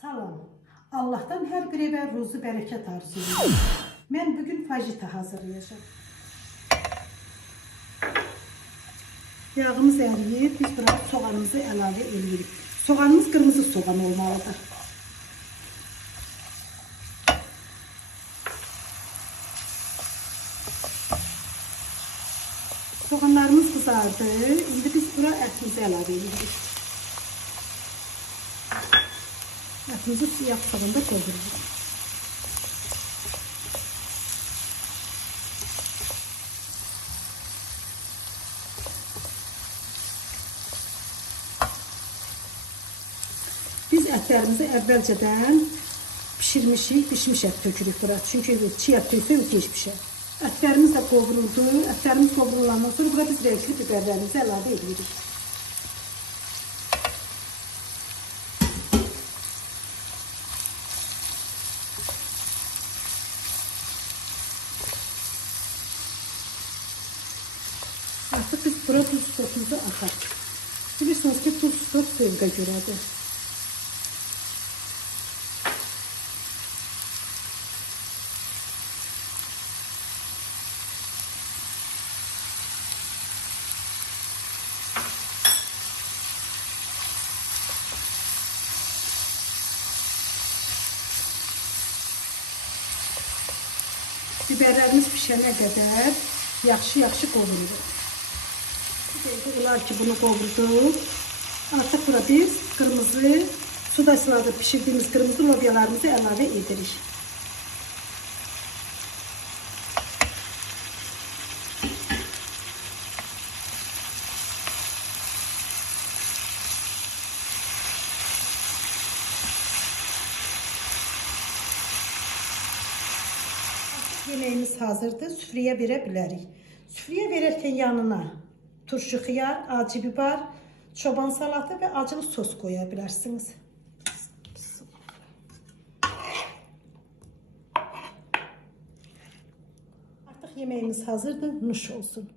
Salam. Allah'tan her bir evə ruzu bərəkət arzu edirəm. Mən bugün fajita hazırlayacağım. Yağımız əriyib, biz bura soğanımızı əlavə edirik. Soğanımız qırmızı soğan olmalıdır. Soğanlarımız kızardı. İndi biz bura ətimizi əlavə edirik. Ətimizi siyah soğanda qovururuq. Biz ətlərimizi əvvəlcədən pişirmişik, pişmiş ət tökürük bura. Çünki çiğ ət töksək tez pişər. Ətlərimiz də qovruldu. Ətlərimiz qovrulandan sonra bura biz renkli biberlərimizi əlavə edirik. Artıq biz bura tuz stokumuzu axarıq. Bilirsiniz ki, tuz stok zövqə görədir. Biberlərimiz pişənə qədər yaxşı qovurulur. Olar ki, bunu qovurduq. Artıq bura biz qırmızı, suda ısladıb pişirdiyimiz qırmızı lobyalarımızı əlavə edirik. Yemeğimiz hazırdır. Süfrəyə verə bilərik. Süfrəyə verərkən yanına turşu xiyar, acı biber, çoban salatı və acılı sos qoya bilərsiniz. Artıq yemeğimiz hazırdır. Nuş olsun.